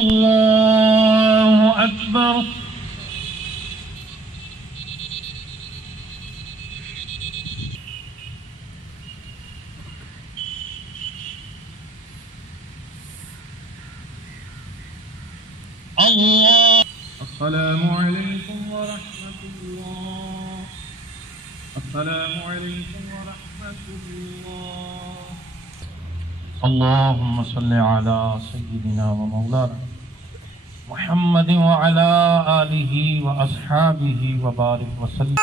الله أكبر. الله. السلام عليكم ورحمة الله. السلام عليكم ورحمة الله. اللهم صل على سيدنا ومولانا محمد وعلى آله وأصحابه وبارك وسلم.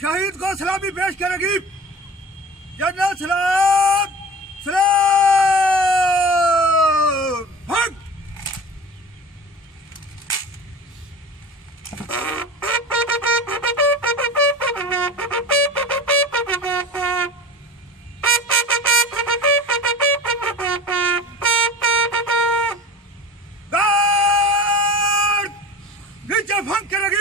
شہید کو سلامی پیش کرے گی. جنرل سلام سلام. بھگ. گارڈ نیچے بھگ کرے گی.